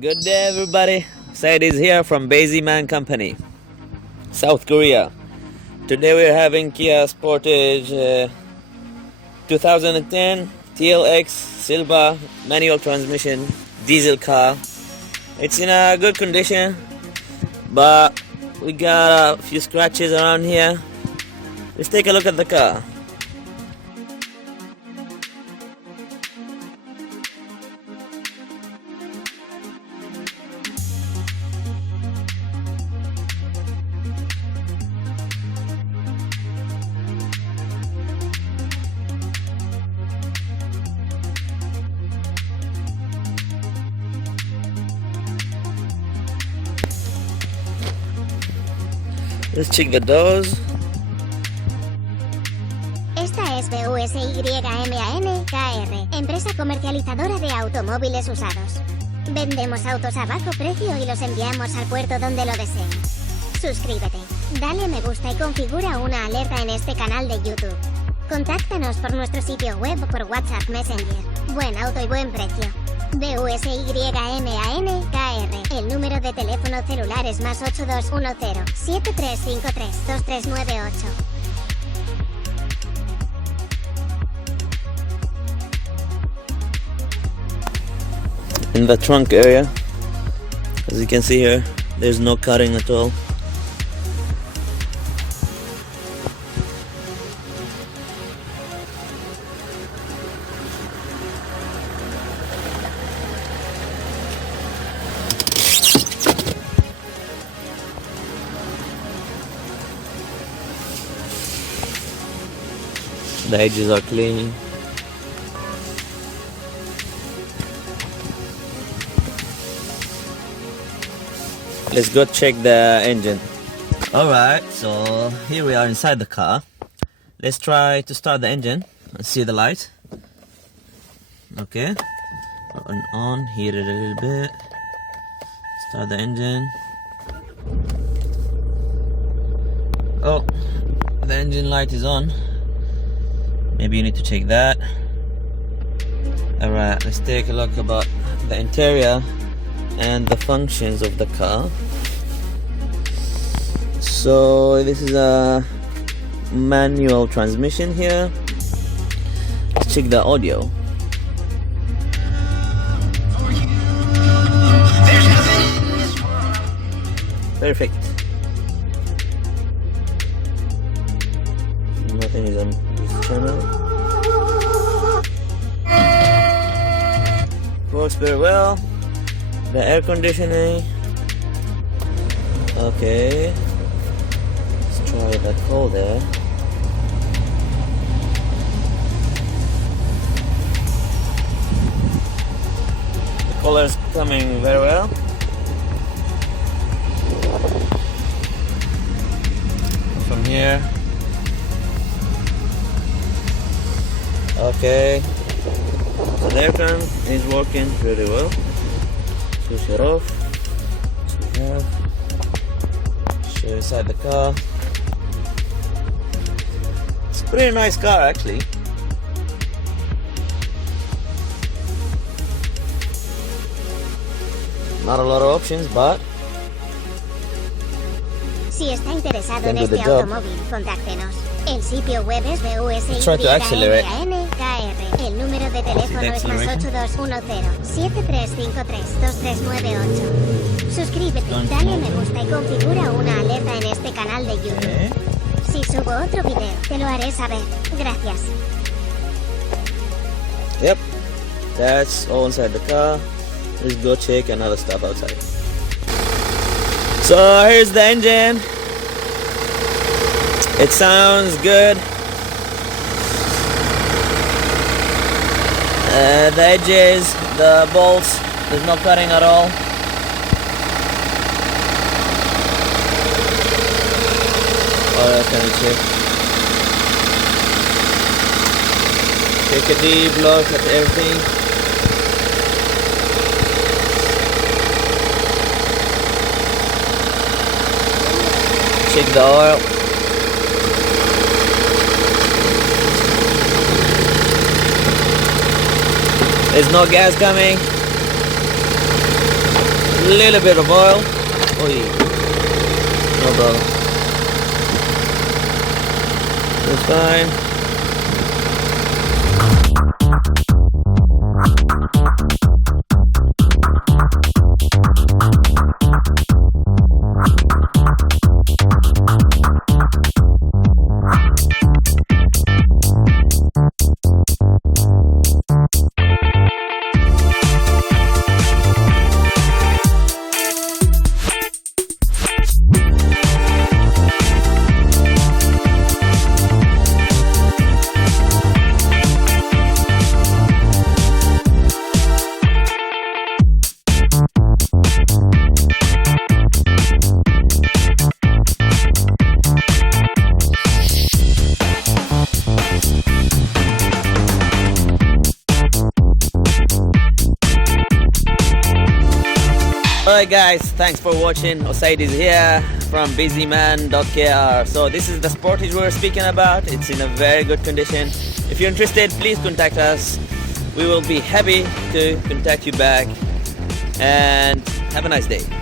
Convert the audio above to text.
Good day everybody, Said is here from Busyman Company, South Korea. Today we're having Kia Sportage 2010 TLX Silver manual transmission diesel car. It's in a good condition, but we got a few scratches around here. Let's take a look at the car. Let's check the doors. Esta es Busyman.KR, empresa comercializadora de automóviles usados. Vendemos autos a bajo precio y los enviamos al puerto donde lo deseen. Suscríbete, dale me gusta y configura una alerta en este canal de YouTube. Contáctanos por nuestro sitio web o por WhatsApp Messenger. Buen auto y buen precio. Busyman.KR. El número de teléfono celular es más 8210-7353-2398. In the trunk area, as you can see here, there's no cutting at all. The edges are clean. Let's go check the engine. Alright, so here we are inside the car. Let's try to start the engine and see the light. Okay, on, heat it a little bit. Start the engine. Oh, the engine light is on. Maybe you need to check that. Alright, let's take a look about the interior and the functions of the car. So this is a manual transmission here. Let's check the audio. Perfect. Nothing is on this channel. Works very well. The air conditioning. Okay. Let's try the cold air. The color is coming very well. From here. Okay. So the aircon is working really well. Switch it off. Show inside the car. It's a pretty nice car actually. Not a lot of options, but Si está interesado can en do the este job. automóvil, contáctenos. El sitio web es Try to accelerate. Busyman.kr. El número de teléfono es más 8210-7353-2398. Suscríbete, dale me gusta y configura una alerta en este canal de YouTube. Si subo otro video, te lo haré saber. Gracias. Yep, that's all inside the car. Let's go check another stuff outside. So here's the engine. It sounds good. The edges, the bolts, there's no cutting at all. Oh, that's kind of cheap. Take a deep look at everything. Check the oil. There's no gas coming. little bit of oil. Oy. No problem. That's fine. Alright guys, thanks for watching. Osaid is here from busyman.kr. So this is the Sportage we're speaking about. It's in a very good condition. If you're interested, please contact us. We will be happy to contact you back. And have a nice day.